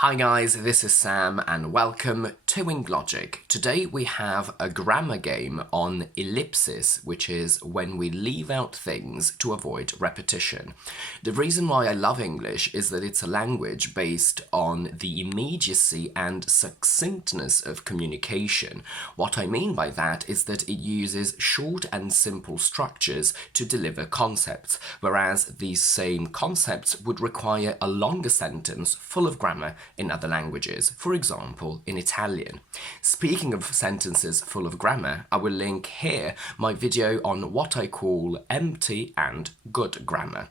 Hi guys, this is Sam and welcome to Logic. Today we have a grammar game on ellipsis, which is when we leave out things to avoid repetition. The reason why I love English is that it's a language based on the immediacy and succinctness of communication. What I mean by that is that it uses short and simple structures to deliver concepts, whereas these same concepts would require a longer sentence full of grammar in other languages, for example, in Italian. Speaking of sentences full of grammar, I will link here my video on what I call empty and good grammar.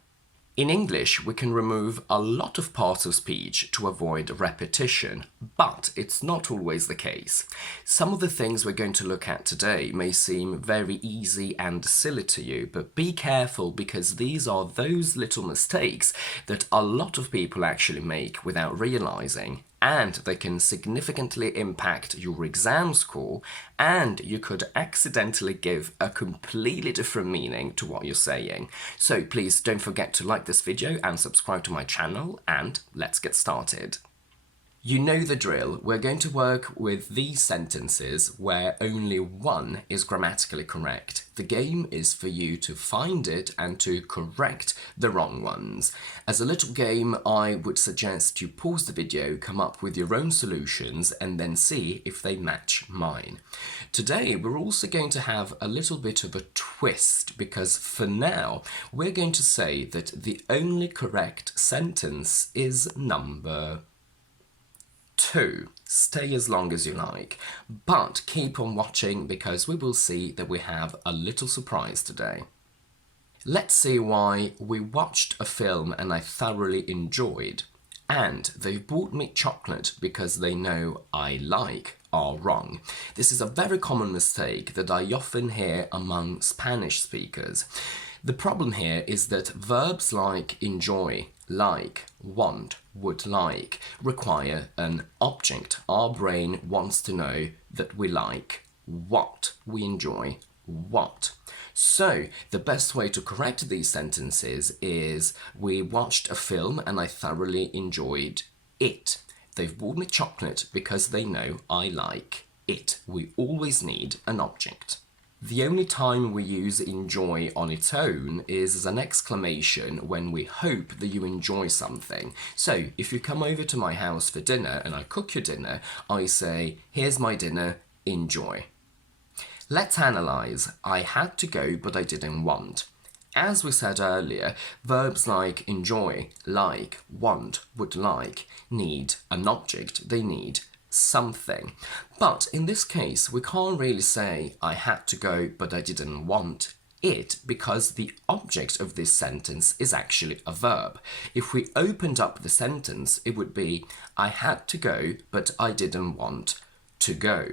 In English, we can remove a lot of parts of speech to avoid repetition, but it's not always the case. Some of the things we're going to look at today may seem very easy and silly to you, but be careful because these are those little mistakes that a lot of people actually make without realizing, and they can significantly impact your exam score, and you could accidentally give a completely different meaning to what you're saying. So please don't forget to like this video and subscribe to my channel, and let's get started. You know the drill. We're going to work with these sentences where only one is grammatically correct. The game is for you to find it and to correct the wrong ones. As a little game, I would suggest you pause the video, come up with your own solutions, and then see if they match mine. Today, we're also going to have a little bit of a twist because for now, we're going to say that the only correct sentence is number 2. Stay as long as you like, but keep on watching because we will see that we have a little surprise today. Let's see why we watched a film and I thoroughly enjoyed, and they've bought me chocolate because they know I like are wrong. This is a very common mistake that I often hear among Spanish speakers. The problem here is that verbs like enjoy, like, want, would like require an object. Our brain wants to know that we like what, we enjoy what. So the best way to correct these sentences is we watched a film and I thoroughly enjoyed it. They've bought me chocolate because they know I like it. We always need an object. The only time we use enjoy on its own is as an exclamation when we hope that you enjoy something. So if you come over to my house for dinner and I cook your dinner, I say, here's my dinner, enjoy. Let's analyse. I had to go, but I didn't want. As we said earlier, verbs like enjoy, like, want, would like, need an object. They need something. But in this case, we can't really say I had to go, but I didn't want it because the object of this sentence is actually a verb. If we opened up the sentence, it would be I had to go, but I didn't want to go.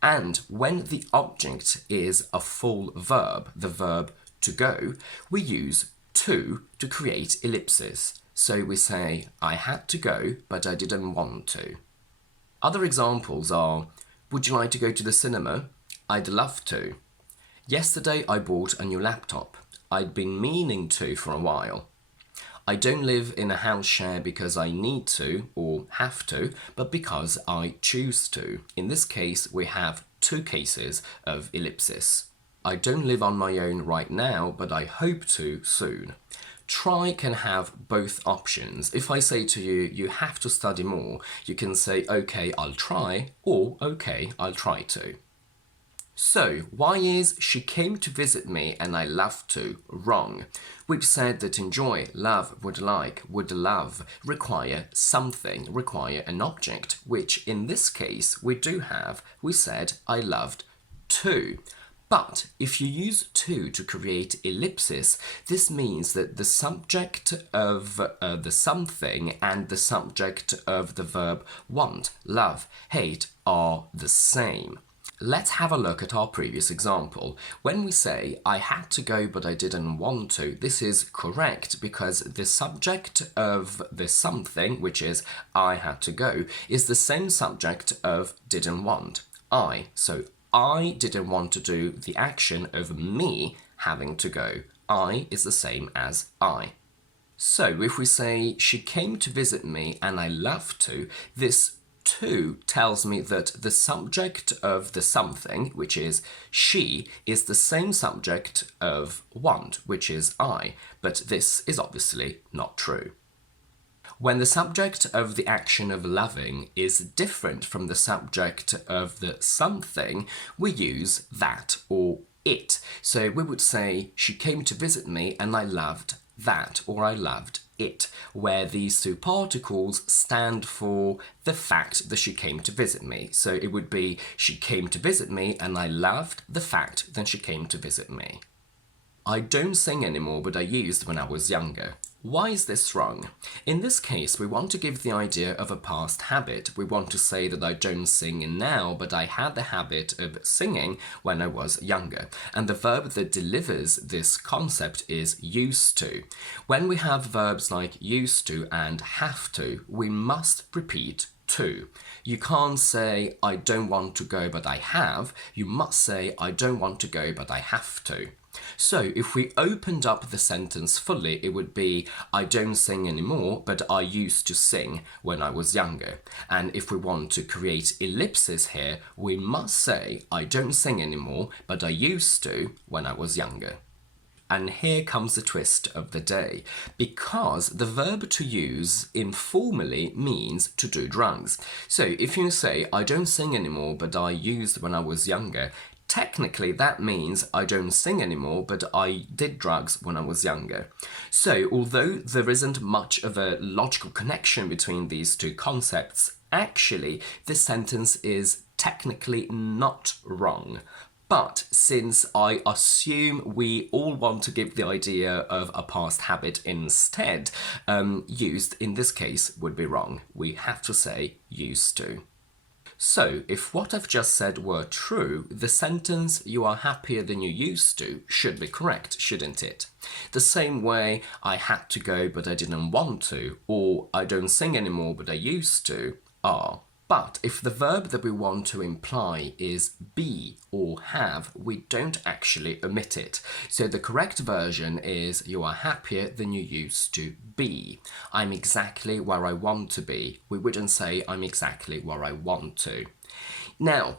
And when the object is a full verb, the verb to go, we use to create ellipsis. So we say I had to go, but I didn't want to. Other examples are, would you like to go to the cinema? I'd love to. Yesterday I bought a new laptop. I'd been meaning to for a while. I don't live in a house share because I need to or have to, but because I choose to. In this case, we have two cases of ellipsis. I don't live on my own right now, but I hope to soon. Try can have both options. If I say to you, you have to study more, you can say, okay, I'll try, or okay, I'll try to. So, why is she came to visit me and I love to wrong? We've said that enjoy, love, would like, would love require something, require an object, which in this case we do have. We said I loved to. But if you use to create ellipsis, this means that the subject of the something and the subject of the verb want, love, hate are the same. Let's have a look at our previous example. When we say, I had to go but I didn't want to, this is correct because the subject of the something, which is I had to go, is the same subject of didn't want, I. So I didn't want to do the action of me having to go. I is the same as I. So if we say, she came to visit me and I love to, this to tells me that the subject of the something, which is she, is the same subject of want, which is I, but this is obviously not true. When the subject of the action of loving is different from the subject of the something, we use that or it. So we would say, she came to visit me and I loved that, or I loved it, where these two particles stand for the fact that she came to visit me. So it would be, she came to visit me and I loved the fact that she came to visit me. I don't sing anymore, but I used when I was younger. Why is this wrong? In this case, we want to give the idea of a past habit. We want to say that I don't sing now, but I had the habit of singing when I was younger. And the verb that delivers this concept is used to. When we have verbs like used to and have to, we must repeat to. You can't say, I don't want to go, but I have. You must say, I don't want to go, but I have to. So if we opened up the sentence fully, it would be, I don't sing anymore, but I used to sing when I was younger. And if we want to create ellipsis here, we must say, I don't sing anymore, but I used to when I was younger. And here comes the twist of the day, because the verb to use informally means to do drugs. So if you say, I don't sing anymore, but I used when I was younger, technically that means I don't sing anymore, but I did drugs when I was younger. So although there isn't much of a logical connection between these two concepts, actually this sentence is technically not wrong. But since I assume we all want to give the idea of a past habit instead, used in this case would be wrong. We have to say used to. So, if what I've just said were true, the sentence, you are happier than you used to, should be correct, shouldn't it? The same way, I had to go but I didn't want to, or I don't sing anymore but I used to, are. But if the verb that we want to imply is be or have, we don't actually omit it. So the correct version is, you are happier than you used to be. I'm exactly where I want to be. We wouldn't say I'm exactly where I want to. Now,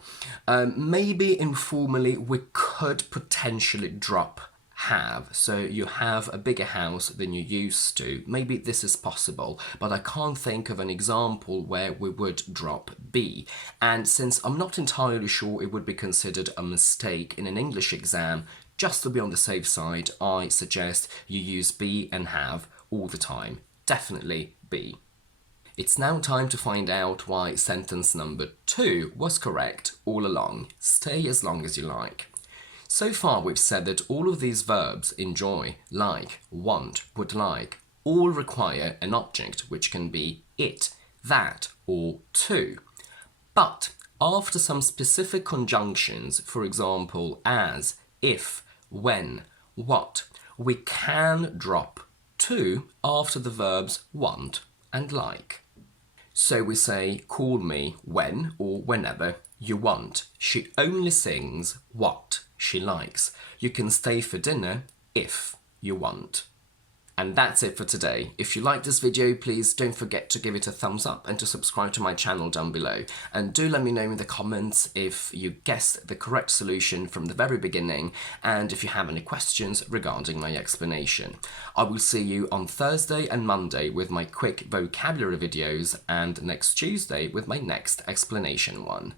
maybe informally we could potentially drop have. So you have a bigger house than you used to. Maybe this is possible, but I can't think of an example where we would drop be. And since I'm not entirely sure it would be considered a mistake in an English exam, just to be on the safe side, I suggest you use be and have all the time. Definitely be. It's now time to find out why sentence number 2 was correct all along. Stay as long as you like. So far we've said that all of these verbs, enjoy, like, want, would like, all require an object, which can be it, that, or to. But after some specific conjunctions, for example, as, if, when, what, we can drop to after the verbs want and like. So we say, call me when or whenever you want. She only sings what she likes. You can stay for dinner if you want. And that's it for today. If you like this video, please don't forget to give it a thumbs up and to subscribe to my channel down below. And do let me know in the comments if you guessed the correct solution from the very beginning and if you have any questions regarding my explanation. I will see you on Thursday and Monday with my quick vocabulary videos and next Tuesday with my next explanation one.